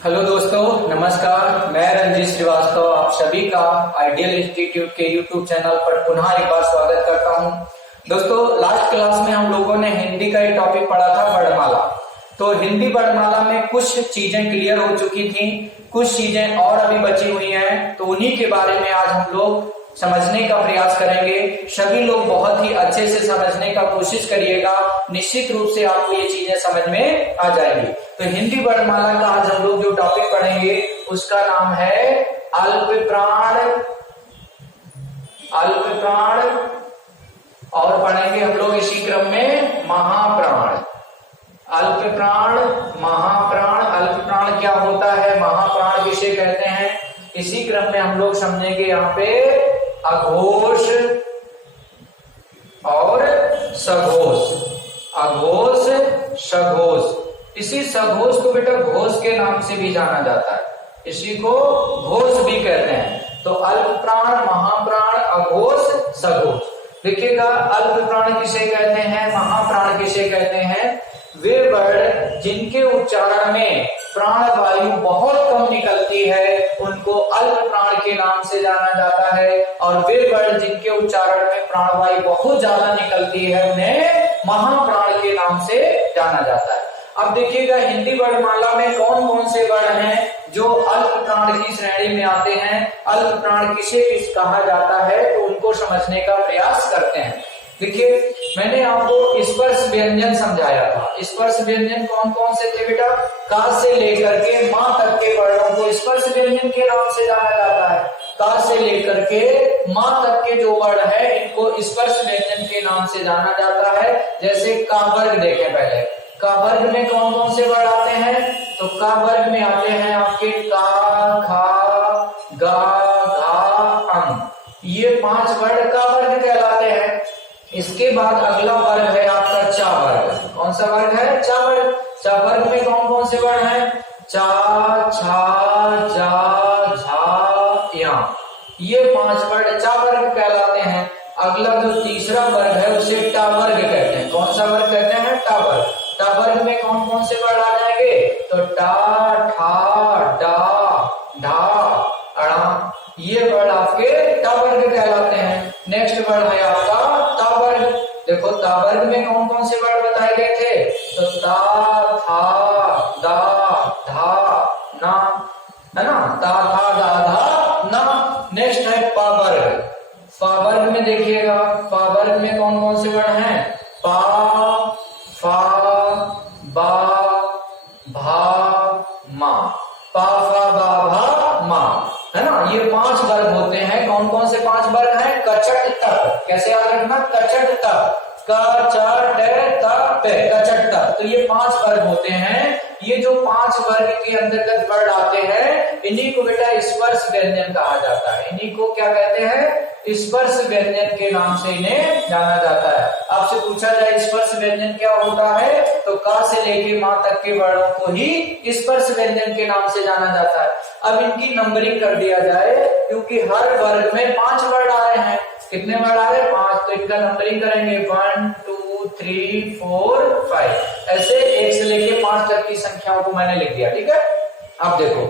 Hello दोस्तों, नमस्कार। मैं रंजीत श्रीवास्तव आप सभी का आइडियल इंस्टीट्यूट के यूट्यूब चैनल पर पुनः एक बार स्वागत करता हूं। दोस्तों, लास्ट क्लास में हम लोगों ने हिंदी का एक टॉपिक पढ़ा था, वर्णमाला। तो हिंदी वर्णमाला में कुछ चीजें क्लियर हो चुकी थी, कुछ चीजें और अभी बची हुई हैं, तो उन्हीं के बारे में आज हम लोग समझने का प्रयास करेंगे। सभी लोग बहुत ही अच्छे से समझने का कोशिश करिएगा, निश्चित रूप से आपको ये चीजें समझ में आ जाएंगी। तो हिंदी वर्णमाला का आज हम लोग जो टॉपिक पढ़ेंगे उसका नाम है अल्प प्राण। अल्प प्राण और पढ़ेंगे हम लोग इसी क्रम में महाप्राण। अल्प प्राण, महाप्राण। अल्प प्राण क्या होता है, महाप्राण किसे कहते हैं, इसी क्रम में हम लोग समझेंगे। यहाँ पे अघोष और सघोष। अघोष, सघोष। इसी सघोष को बेटा घोष के नाम से भी जाना जाता है, इसी को घोष भी कहते हैं। तो अल्प प्राण, महाप्राण, अघोष, सघोष। देखिएगा, अल्प प्राण किसे कहते हैं, महाप्राण किसे कहते हैं, वे वर्ण जिनके उच्चारण में प्राण वायु बहुत कम निकलती है उनको अल्प प्राण के नाम से जाना जाता है, और वे वर्ण जिनके उच्चारण में प्राण वायु बहुत ज्यादा निकलती है उन्हें महाप्राण के नाम से जाना जाता है। अब देखिएगा, हिंदी वर्णमाला में कौन कौन से वर्ण हैं जो अल्प प्राण की श्रेणी में आते हैं, अल्प प्राण किसे किस कहा जाता है, तो उनको समझने का प्रयास करते हैं। देखिए, मैंने आपको स्पर्श व्यंजन समझाया था। स्पर्श व्यंजन कौन कौन से थे बेटा, का से लेकर के मां तक के वर्णों को स्पर्श व्यंजन के नाम से जाना जाता है। का से लेकर के मां तक के जो वर्ण है इनको स्पर्श व्यंजन के नाम से जाना जाता है। जैसे का वर्ग देखें, पहले का वर्ग में कौन कौन से वर्ण आते हैं, तो का वर्ग में आते हैं आपके का, खा, गा, घा, अंग। ये 5 वर्ण का वर्ग कहलाते हैं। इसके बाद अगला वर्ग है आपका चा वर्ग। कौन सा वर्ग है, चा वर्ग। चा वर्ग में कौन कौन से वर्ण हैं, चा, छा, जा, झा, या। ये 5 वर्ण चा वर्ग कहलाते हैं। अगला जो तीसरा वर्ग है उसे टा वर्ग कहते हैं। कौन सा वर्ग कहते हैं, टा वर्ग। टा वर्ग में कौन कौन से वर्ण आ जाएंगे, तो टा, ठा, डा, ढा, अड़ा। ये वर्ण आपके टा वर्ग कहलाते हैं। नेक्स्ट वर्ण है आपका ता वर्ग। देखो, ता वर्ग में कौन कौन से वर्ण बताए गए थे, तो ता, था, दा, धा, ना, है ना, ता, था, दा, धा, ना। नेक्स्ट है पा वर्ग। पा वर्ग में देखिएगा, पा वर्ग में कौन कौन से वर्ण हैं, पा, फा, बा, भा, मा। पा, फा, बा, भा, मा, है ना। ये 5 वर्ग होते हैं। कौन कौन से 5 वर्ग हैं, कचट तक। कैसे याद रखना, कचट तक, क, च, ट, त, पे, कचट तक। तो ये 5 वर्ग होते हैं। ये जो 5 वर्ग के अंतर्गत वर्ण आते हैं इन्हीं को बेटा स्पर्श व्यंजन कहा जाता है। इन्हीं को क्या कहते हैं, स्पर्श व्यंजन के नाम से इन्हें जाना जाता है। आपसे पूछा जाए स्पर्श व्यंजन क्या होता है, तो का से लेके मां तक के वर्णों को ही स्पर्श व्यंजन के नाम से जाना जाता है। अब इनकी नंबरिंग कर दिया जाए, क्योंकि हर वर्ग में 5 वर्ण आ रहे हैं। कितने वर्ण आ रहे हैं, 5। तो इनका नंबरिंग करेंगे 1 2 3 4 5, ऐसे 1 से लेके 5 तक की संख्याओं को मैंने लिख दिया। ठीक है, अब देखो,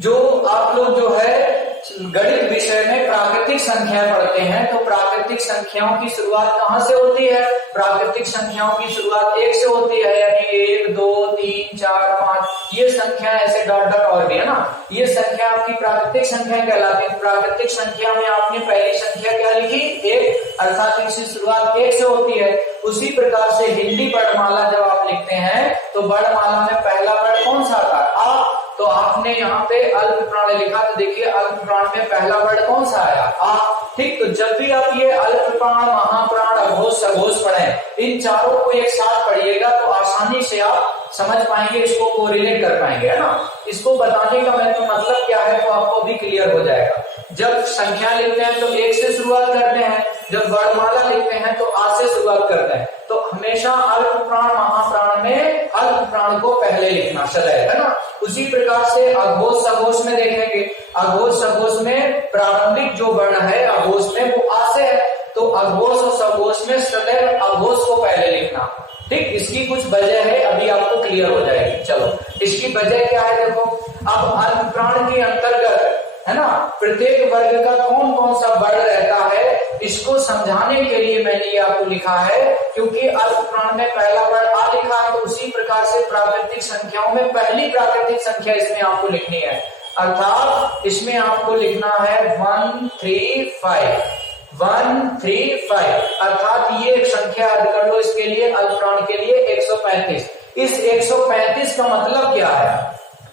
जो आप लोग जो है गणित विषय में प्राकृतिक संख्याएं पढ़ते हैं, तो प्राकृतिक संख्याओं की शुरुआत कहां से होती है, प्राकृतिक संख्याओं की शुरुआत 1 से होती है, यानी 1 2 3 4 5। ये संख्या ऐसे डॉट डॉट और भी है ना, ये संख्या आपकी प्राकृतिक संख्या कहलाती है। प्राकृतिक संख्या में आपने पहली संख्या क्या लिखी, 1, अर्थात इसकी शुरुआत 1 से होती है। उसी प्रकार से हिंदी वर्णमाला जब आप लिखते हैं तो वर्णमाला में पहला वर्ण कौन सा आता है, आ। तो आपने यहाँ पे अल्प प्राण लिखा, तो देखिए अल्प प्राण में पहला वर्ण कौन सा आया, आ। ठीक, तो जब भी आप ये अल्प प्राण, महाप्राण, अघोष, सघोष पढ़ें, इन चारों को एक साथ पढ़िएगा तो आसानी से आप समझ पाएंगे, इसको कोरिलेट कर पाएंगे, है ना। इसको बताने का मतलब क्या है तो आपको भी क्लियर हो जाएगा। जब संख्या लिखते हैं तो 1 से शुरुआत करते हैं, जब वर्णमाला लिखते हैं तो आ से शुरुआत करते हैं। तो हमेशा अल्प प्राण, महाप्राण में अल्प प्राण को पहले लिखना सदैव, है ना। उसी प्रकार से अघोष, सघोष में देखेंगे, अघोष, सघोष में प्रारंभिक जो वर्ण है अघोष में वो आ से है, तो अघोष और सघोष में सदैव अघोष को पहले लिखना। ठीक, इसकी कुछ वजह है, अभी आपको क्लियर हो जाएगी। चलो, इसकी वजह क्या है देखो। अब अल्प प्राण के अंतर्गत है ना, प्रत्येक वर्ग का कौन कौन सा वर्ण रहता है, इसको समझाने के लिए मैंने ये आपको लिखा है। क्योंकि अल्प प्राण में पहला वर्ण आ लिखा है, तो उसी प्रकार से प्राकृतिक संख्याओं में पहली प्राकृतिक संख्या इसमें आपको लिखनी है। अर्थात इसमें आपको लिखना है 135, 135। अर्थात ये एक संख्या याद कर लो, इसके लिए अल्प प्राण के लिए 135। इस 135 का मतलब क्या है?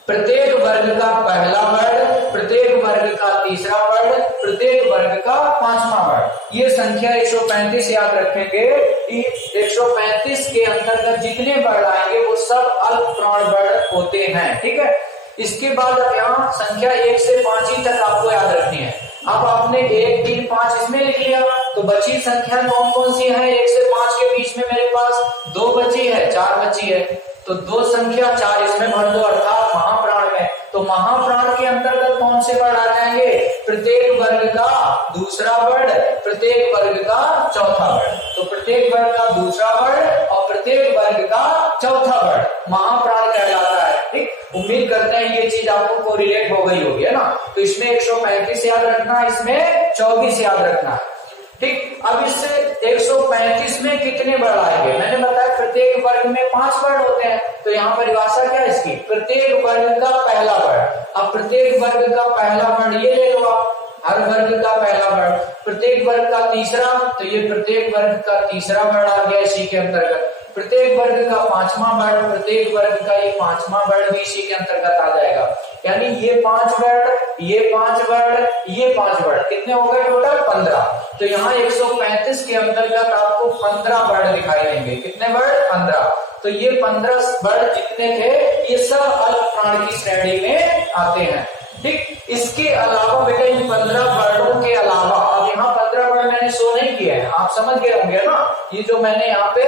प्रत्येक वर्ग का पहला वर्ण, प्रत्येक वर्ग का तीसरा वर्ण, प्रत्येक वर्ग का पांचवा वर्ण। ये संख्या 135 याद रखेंगे। 135 के अंतर्गत जितने वर्ण आएंगे वो सब अल्प प्राण वर्ण होते हैं। ठीक है, इसके बाद यहाँ संख्या 1 से 5 ही तक आपको याद रखनी है। अब आपने 1, 3, 5 इसमें लिख लिया, तो बची संख्या कौन कौन सी है? 1 से 5 के बीच में मेरे पास 2 बची है, 4 बची है, तो 2 संख्या 4 इसमें भर दो, अर्थात महाप्राण में। तो महाप्राण के अंतर्गत कौन से वर्ण आ जाएंगे? प्रत्येक वर्ग का दूसरा वर्ण, प्रत्येक वर्ग का चौथा वर्ण। तो प्रत्येक वर्ग का दूसरा वर्ण और प्रत्येक वर्ग का चौथा वर्ण महाप्राण कहलाता है। ठीक, उम्मीद करते हैं ये चीज आपको कोरिलेट हो गई होगी, है ना। तो इसमें 135 याद रखना, इसमें 24 याद रखना है। ठीक, अब इससे 135 में कितने वर्ण आएंगे? मैंने बताया प्रत्येक वर्ग में 5 वर्ण होते हैं, तो यहाँ परिभाषा क्या है इसकी? प्रत्येक वर्ग का पहला वर्ण। अब प्रत्येक वर्ग का पहला वर्ण ये ले लो आप, हर वर्ग का पहला वर्ण। प्रत्येक वर्ग का तीसरा, तो ये प्रत्येक वर्ग का तीसरा वर्ण आ गया इसी के अंतर्गत। प्रत्येक वर्ग का पांचवा वर्ण, प्रत्येक वर्ग का ये पांचवा वर्ण भी इसी के अंतर्गत आ जाएगा। यानी ये 5 वर्ण, ये 5 वर्ण, ये 5 वर्ण, कितने हो गए टोटल? 15। तो यहाँ 135 के अंतर्गत आपको 15 वर्ण दिखाई देंगे। कितने वर्ण? 15। तो ये 15 वर्ण जितने थे ये सब अल्प प्राण की श्रेणी में आते हैं। ठीक, इसके अलावा बेटा इन 15 वर्णों के अलावा, अब यहाँ 15 वर्ण मैंने शो नहीं किए हैं, आप समझ गए होंगे ना। ये जो मैंने यहाँ पे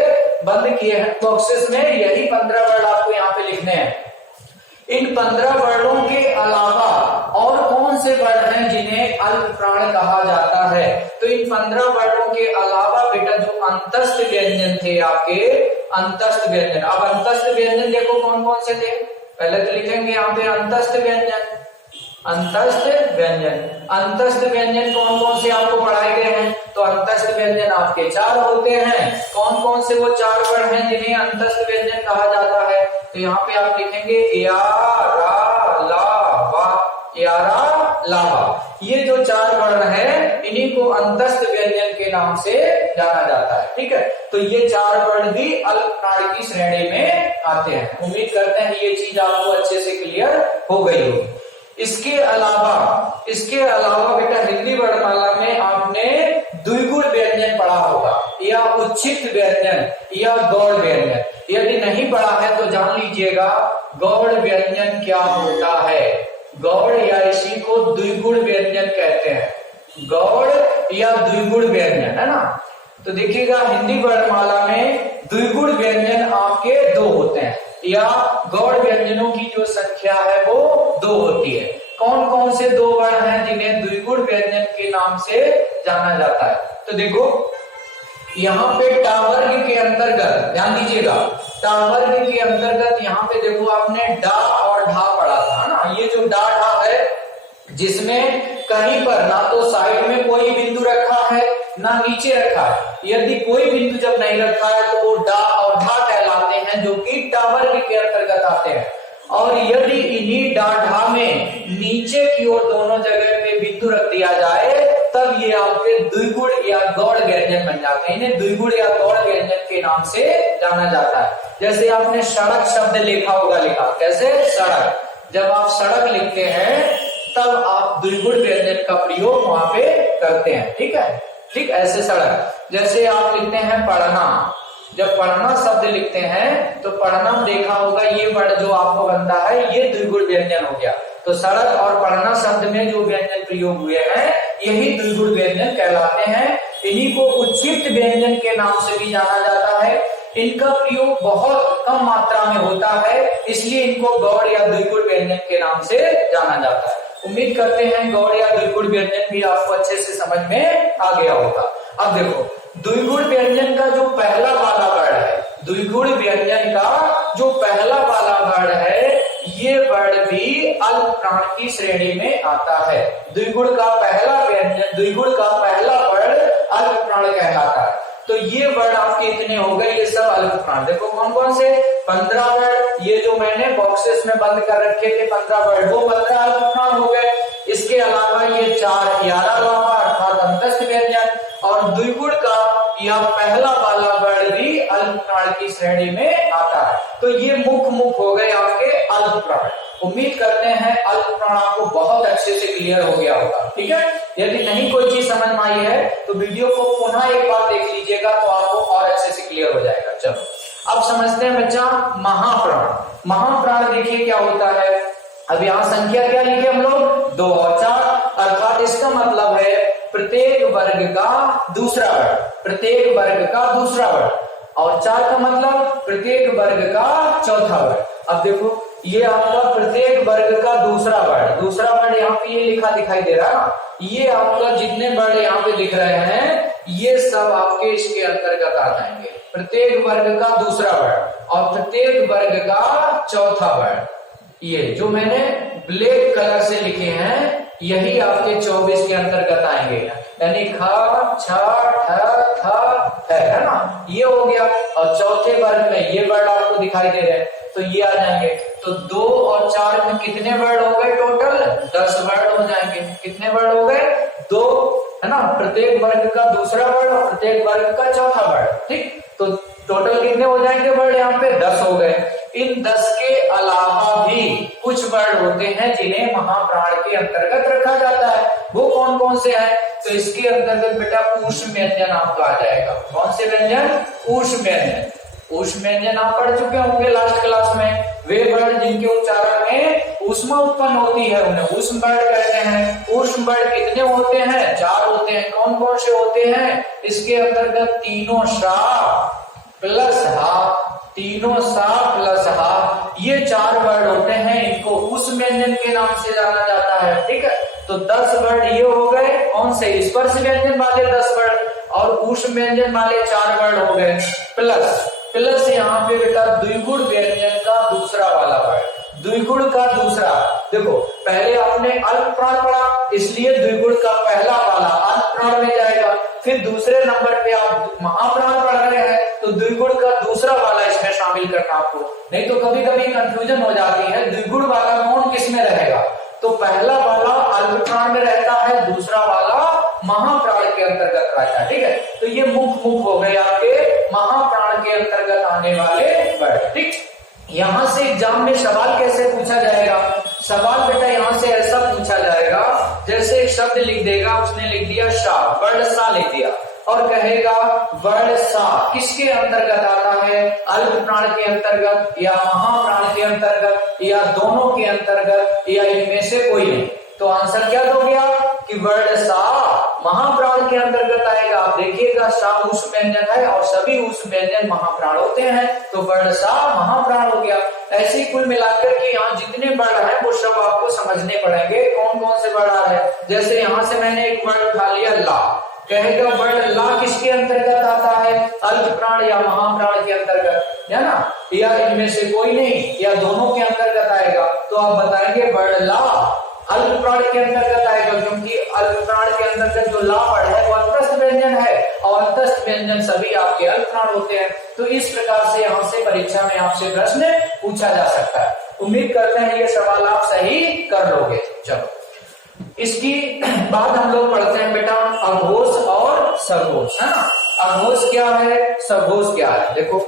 बंद किए हैं बॉक्सेस में, यही 15 वर्ण आपको यहाँ पे लिखने हैं। इन 15 वर्णों के अलावा और कौन से वर्ण हैं जिन्हें अल्प प्राण कहा जाता है? तो इन 15 वर्णों के अलावा बेटा जो अंतस्थ व्यंजन थे आपके, अंतस्थ व्यंजन। अब अंतस्थ व्यंजन देखो कौन कौन से थे, पहले तो लिखेंगे यहाँ पे अंतस्थ व्यंजन। अंतस्थ व्यंजन, अंतस्थ व्यंजन कौन कौन से आपको पढ़ाए गए हैं? तो अंतस्थ व्यंजन आपके 4 होते हैं। कौन कौन से वो 4 वर्ण हैं जिन्हें अंतस्थ व्यंजन कहा जाता है? तो यहाँ पे आप लिखेंगे या, रा, ला, वा, यारा, लावा। ये जो 4 वर्ण हैं इन्हीं को अंतस्थ व्यंजन के नाम से जाना जाता है। ठीक है, तो ये 4 वर्ण भी अल्प प्राण की श्रेणी में आते हैं। उम्मीद करते हैं ये चीज आपको अच्छे से क्लियर हो गई होगी। इसके अलावा बेटा हिंदी वर्णमाला में आपने द्विगुण व्यंजन पढ़ा होगा, या उच्छिष्ट व्यंजन, या गौड़ व्यंजन। यदि नहीं पढ़ा है तो जान लीजिएगा गौड़ व्यंजन क्या होता है। गौड़ या इसी को द्विगुण व्यंजन कहते हैं। गौड़ या द्विगुण व्यंजन, है ना। तो देखिएगा हिंदी वर्णमाला में द्विगुण व्यंजन आपके 2 होते हैं, या गौड़ व्यंजनों की जो संख्या है वो 2 होती है। कौन कौन से 2 वर्ण हैं जिन्हें द्विगुण व्यंजन के नाम से जाना जाता है? तो देखो यहाँ पे टावर्ग के अंतर्गत ध्यान दीजिएगा, टावर्ग के अंतर्गत यहाँ पे देखो आपने डा और ढा पढ़ा था ना। ये जो डा ढा है जिसमें कहीं पर ना तो साइड में कोई बिंदु रखा है ना नीचे रखा है, यदि कोई बिंदु जब नहीं रखा है तो वो डा और ढा कहलाते हैं, जो कि टावर्ग के अंतर्गत आते हैं। और यदि इन्हीं डा ढा में नीचे की ओर दोनों जगह पे बिंदु रख दिया जाए तब ये आपके द्विगुण या गौड़ व्यंजन बन जाते हैं। इन्हें द्विगुण या गौड़ व्यंजन के नाम से जाना जाता है। जैसे आपने सड़क शब्द लिखा होगा, लिखा कैसे? सड़क। जब आप सड़क लिखते हैं तब आप द्विगुण व्यंजन का प्रयोग वहां पे करते हैं। ठीक है, ठीक, ऐसे सड़क। जैसे आप लिखते हैं पढ़ना, जब पढ़ना शब्द लिखते हैं तो पढ़ना देखा होगा, ये वर्ण जो आपको बनता है ये द्विगुण व्यंजन हो गया। तो सड़क और पढ़ना शब्द में जो व्यंजन प्रयोग हुए हैं यही द्विगुण व्यंजन कहलाते हैं। इन्हीं को उच्छिष्ट व्यंजन के नाम से भी जाना जाता है। इनका प्रयोग बहुत कम मात्रा में होता है, इसलिए इनको गौड़ या द्विगुण व्यंजन के नाम से जाना जाता है। उम्मीद करते हैं गौड़ या द्विगुण व्यंजन भी आपको अच्छे से समझ में आ गया होगा। अब देखो द्विगुण व्यंजन का जो पहला वाला वर्ण है द्विगुण व्यंजन का जो पहला वाला वर्ण है ये वर्ण भी अल्प प्राण की श्रेणी में आता है। द्विगुण का पहला व्यंजन, द्विगुण का पहला वर्ण अल्प प्राण कहलाता है। तो ये वर्ण आपके इतने हो गए, ये सब अल्प प्राण। देखो कौन कौन से 15 वर्ण, ये जो मैंने बॉक्सेस में बंद कर रखे थे 15 वर्ण, वो 15 अल्प प्राण हो गए। इसके अलावा ये 4 11 लावा अर्थात अंतस्थ व्यंजन, और द्विगुण का यह पहला वाला वर्ण भी अल्प प्राण की श्रेणी में आता है। तो ये मुख हो गए आपके अल्प प्राण। उम्मीद करते हैं अल्प प्राण आपको बहुत अच्छे से क्लियर हो गया होगा। ठीक है, यदि नहीं कोई चीज समझ में आई है तो वीडियो को पुनः एक बार देख लीजिएगा तो आपको और अच्छे से क्लियर हो जाएगा। चलो अब समझते हैं बच्चा महाप्राण। महाप्राण देखिए क्या होता है। अब यहाँ संख्या क्या लिखे हम लोग 2 और 4, अर्थात इसका मतलब है प्रत्येक वर्ग का दूसरा वर्ण, प्रत्येक वर्ग का दूसरा वर्ण, और 4 का मतलब प्रत्येक वर्ग का चौथा वर्ण। अब देखो ये आपका प्रत्येक वर्ग का दूसरा वर्ण, दूसरा वर्ण यहाँ पे ये लिखा दिखाई दे रहा है ना, ये आपका जितने वर्ण यहाँ पे दिख रहे हैं ये सब आपके इसके अंतर्गत आ जाएंगे। प्रत्येक वर्ग का दूसरा वर्ण और प्रत्येक वर्ग का चौथा वर्ण, ये जो मैंने ब्लैक कलर से लिखे हैं यही आपके 24 के अंतर्गत आएंगे, यानी ख छ ठ थ है ना, ये हो गया। और चौथे वर्ग में ये वर्ड आपको दिखाई दे रहे हैं तो ये आ जाएंगे। तो 2 और 4 में कितने वर्ड हो गए टोटल 10 वर्ड हो जाएंगे। कितने वर्ड हो गए 2 है ना, प्रत्येक वर्ग का दूसरा वर्ड और प्रत्येक वर्ग का चौथा वर्ड। ठीक, तो टोटल कितने हो जाएंगे वर्ड यहाँ पे 10 हो गए। इन 10 के अलावा भी कुछ वर्ड होते हैं जिन्हें महाप्राण के अंतर्गत रखा जाता है। वो कौन कौन से हैं? तो इसके अंतर्गत बेटा ऊष्म व्यंजन आपका आ जाएगा। कौन से व्यंजन? ऊष्म व्यंजन। ऊष्म व्यंजन आप पढ़ चुके होंगे लास्ट क्लास में। वे वर्ड जिनके उच्चारण में ऊष्मा उत्पन्न होती है उन्हें ऊष्म वर्ड कहते हैं। ऊष्म वर्ड कितने होते हैं? 4 होते हैं। कौन कौन से होते हैं? इसके अंतर्गत तीनों सा प्लस हा, तीनों सा प्लस हा, ये 4 वर्ड होते हैं। इनको ऊष्म व्यंजन के नाम से जाना जाता है। ठीक है, तो 10 वर्ड ये हो गए। कौन से? स्पर्श व्यंजन वाले 10 वर्ड और ऊष्म व्यंजन वाले 4 वर्ड हो गए। प्लस यहाँ पे बेटा द्विगुण व्यंजन का दूसरा वाला वर्ड, द्विगुण का दूसरा। देखो पहले आपने अल्प प्राण पढ़ा इसलिए द्विगुण का पहला वाला अल्प प्राण में जाएगा। फिर दूसरे नंबर पे आप महाप्राण पढ़ रहे हैं तो द्विगुण का दूसरा वाला इसमें शामिल करना आपको, नहीं तो कभी कभी कंफ्यूजन हो जाती है द्विगुण वाला कौन किस में रहेगा। तो पहला वाला अल्प प्राण में रहता है, दूसरा वाला महाप्राण के अंतर्गत रहता है। ठीक है, तो ये मुख हो गए आपके महाप्राण के अंतर्गत आने वाले वर्ड। ठीक, यहां से एग्जाम में सवाल कैसे पूछा जाएगा? सवाल बेटा यहां से ऐसा पूछा जाएगा जैसे एक शब्द लिख देगा, उसने लिख दिया सा, वर्ण सा लिख दिया और कहेगा वर्ण सा किसके अंतर्गत आता है? अल्प प्राण के अंतर्गत या महाप्राण के अंतर्गत या दोनों के अंतर्गत या इनमें से कोई नहीं। तो आंसर क्या दोगे आप कि वर्ण सा महाप्राण के अंतर्गत आएगा। आप देखिएगा सा ऊष्म व्यंजन है और सभी ऊष्म व्यंजन महाप्राण होते हैं, तो वर्ण सा महाप्राण हो गया। ऐसे ही कुल मिलाकर के यहाँ जितने वर्ण हैं वो सब आपको समझने पड़ेंगे कौन कौन से वर्ण आ रहे हैं। जैसे यहाँ से मैंने एक वर्ण उठा लिया ला, कहेगा वर्ण ला किसके अंतर्गत आता है? अल्प प्राण या महाप्राण के अंतर्गत, है ना, या इनमें से कोई नहीं या दोनों के अंतर्गत आएगा। तो आप बताएंगे वर्ण ला अल्प प्राण के अंतर्गत आएगा, क्योंकि अल्प प्राण के अंतर्गत जो ला वर्ण है वो अंतस्थ व्यंजन है और अंतस्थ व्यंजन सभी आपके अल्प प्राण होते हैं। तो इस प्रकार से यहाँ से परीक्षा में आपसे प्रश्न पूछा जा सकता है। उम्मीद करते हैं ये सवाल आप सही कर लोगे। चलो इसकी बाद हम लोग पढ़ते हैं बेटा अघोष और सघोष, है ना। अघोष क्या है, सघोष क्या है? देखो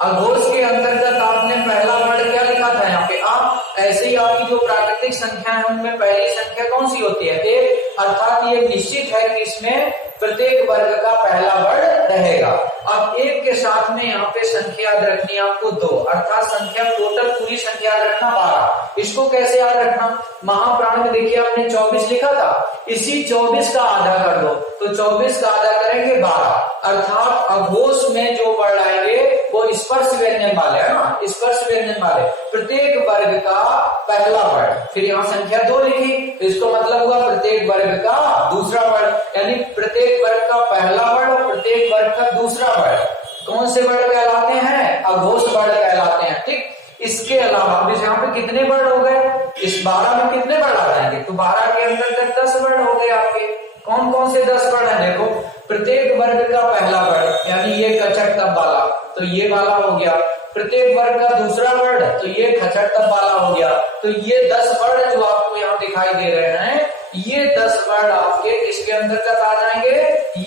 अघोष के अंतर्गत आपने पहला वर्ड क्या लिखा था यहाँ पे आ। ऐसे ही आपकी जो प्राकृतिक संख्या है उनमें पहली संख्या कौन सी होती है? 1, अर्थात ये निश्चित है कि इसमें प्रत्येक वर्ग का पहला वर्ड रहेगा। अब 1 के साथ में यहाँ पे संख्या याद रखनी है आपको 2, अर्थात संख्या टोटल पूरी संख्या याद रखना 12। इसको कैसे याद रखना? महाप्राण में देखिए आपने 24 लिखा था, इसी 24 का आधा कर दो तो 24 का आधा करेंगे 12, अर्थात अघोष में जो वर्ण आएंगे वो स्पर्श व्यंजन वाले, है ना, स्पर्श व्यंजन वाले प्रत्येक वर्ग का पहला वर्ण। फिर यहाँ संख्या 2 लिखी, इसको मतलब हुआ प्रत्येक वर्ग का दूसरा वर्ण, यानी प्रत्येक वर्ग का पहला वर्ण और प्रत्येक वर्ग का दूसरा वर्ण। कौन से वर्ण कहलाते हैं? अघोष वर्ण कहलाते हैं। ठीक, इसके अलावा अब यहाँ पे कितने वर्ण हो गए? इस 12 में कितने वर्ण आ जाएंगे? तो 12 के अंदर 10 वर्ण हो गए आपके। कौन कौन से 10 वर्ण है? देखो, प्रत्येक वर्ग का पहला वर्ण यानी ये कचट तब वाला, तो ये वाला हो गया। प्रत्येक वर्ग का दूसरा वर्ण, तो ये खचट तब वाला हो गया। तो ये 10 वर्ण जो आपको यहाँ दिखाई दे रहे हैं, ये 10 वर्ण आपके किसके अंतर्गत आ जाएंगे?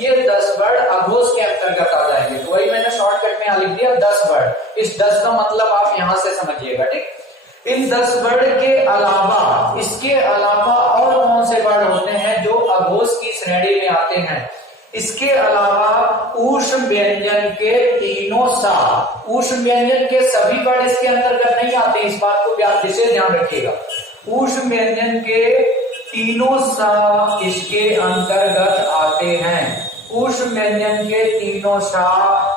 ये 10 वर्ण अघोष के अंतर्गत आ जाएंगे। तो वही मैंने शॉर्टकट में यहाँ लिख दिया 10 वर्ण। इस 10 का मतलब आप यहाँ से समझिएगा। ठीक, इन 10 वर्ण के अलावा, इसके अलावा और कौन से वर्ण होते हैं जो अघोष की श्रेणी में आते हैं? इसके अलावा ऊष्म व्यंजन के तीनों सा, ऊष्म व्यंजन के सभी वर्ण इसके अंतर्गत नहीं आते, इस बात को आप विशेष ध्यान रखिएगा। ऊष्म व्यंजन के तीनों सा इसके अंतर्गत आते हैं। ऊष्म व्यंजन के तीनों सा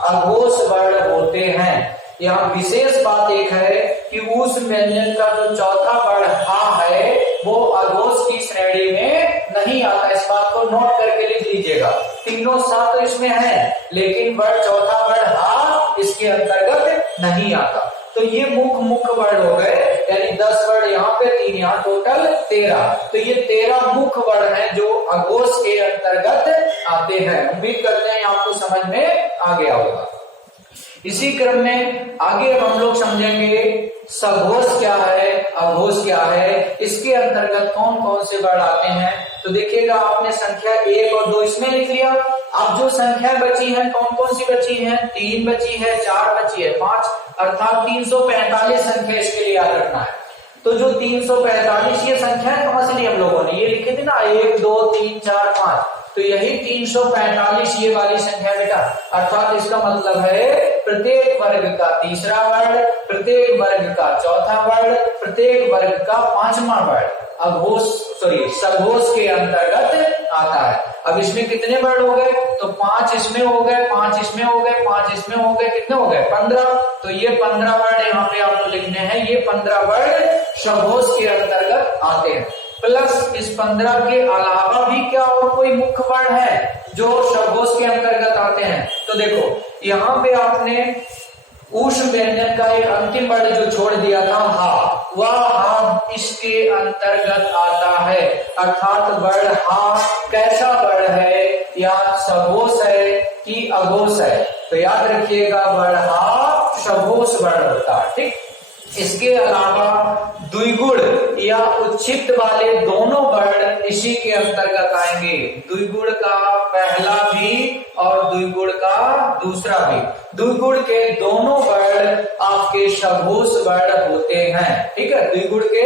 अघोष वर्ण होते हैं। यहाँ विशेष बात एक है कि ऊष्म व्यंजन का जो चौथा वर्ण हा है वो अघोष की श्रेणी में नहीं आता। इस बात को नोट करके लिख लीजिएगा। तीनों सा तो इसमें है, लेकिन वर्ण चौथा वर्ण हा इसके अंतर्गत नहीं आता। तो ये मुख्य वर्ण हो गए, यानी 10 वर्ण यहाँ पे, 3 यहाँ, टोटल 13। तो ये 13 मुख्य वर्ण है जो अघोष के अंतर्गत आते हैं। उम्मीद करते हैं आपको समझ में आ गया होगा। इसी क्रम में आगे हम लोग समझेंगे सघोष क्या है, अघोष क्या है, इसके अंतर्गत कौन कौन से वर्ण आते हैं। तो देखिएगा, आपने संख्या 1 और 2 इसमें लिख लिया। अब जो संख्या बची है, कौन कौन सी बची है? 3 बची है, 4 बची है, 5, अर्थात 345 संख्या इसके लिए याद रखना है। तो जो 345 ये संख्या कहां से ली हम लोगों ने? ये लिखे थे ना 1 2 3 4 5, तो यही 345 ये वाली संख्या बेटा। अर्थात इसका मतलब है प्रत्येक वर्ग का तीसरा वर्ण, प्रत्येक वर्ग का चौथा वर्ण, प्रत्येक वर्ग का 5वां वर्ण सघोष के अंतर्गत आता है। अब इसमें कितने वर्ण हो गए? तो 5 इसमें हो गए, 5 इसमें हो गए, 5 इसमें हो गए, कितने हो गए? 15। तो ये 15 वर्ण यहाँ पे आपको लिखने हैं। ये 15 वर्ण सघोष के अंतर्गत आते हैं। प्लस इस 15 के अलावा भी क्या और कोई मुख्य वर्ण है जो सघोष के अंतर्गत आते हैं? तो देखो, यहाँ पे आपने ऊष्म व्यंजन का एक अंतिम वर्ण जो छोड़ दिया था हा, वह हा इसके अंतर्गत आता है। अर्थात वर्ण हा कैसा वर्ण है? या सघोष है कि अघोष है? तो याद रखिएगा, वर्ण हा सघोष वर्ण होता है। ठीक, इसके अलावा द्विगुण या उच्छिष्ट वाले दोनों वर्ण इसी के अंतर्गत आएंगे। द्विगुण का पहला भी और द्विगुण का दूसरा भी, द्विगुण के दोनों वर्ण आपके सघोष वर्ण होते हैं। ठीक है, द्विगुण के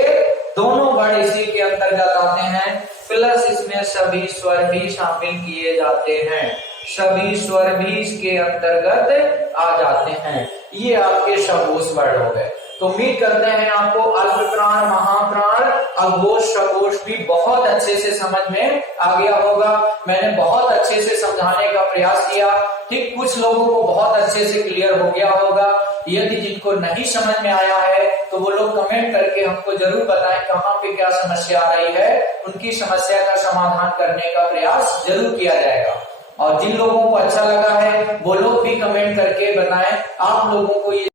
दोनों वर्ण इसी के अंतर्गत आते हैं। प्लस इसमें सभी स्वर भी शामिल किए जाते हैं। सभी स्वर भी इसके अंतर्गत आ जाते हैं। ये आपके सघोष वर्ण हो गए। तो उम्मीद करते हैं आपको अल्प प्राण, महाप्राण, अघोष, सघोष भी बहुत अच्छे से समझ में आ गया होगा। मैंने बहुत अच्छे से समझाने का प्रयास किया। ठीक, कुछ लोगों को बहुत अच्छे से क्लियर हो गया होगा। यदि जिनको नहीं समझ में आया है तो वो लोग कमेंट करके हमको जरूर बताएं कहाँ पे क्या समस्या आ रही है। उनकी समस्या का समाधान करने का प्रयास जरूर किया जाएगा। और जिन लोगों को अच्छा लगा है वो लोग भी कमेंट करके बताएं आप लोगों को ये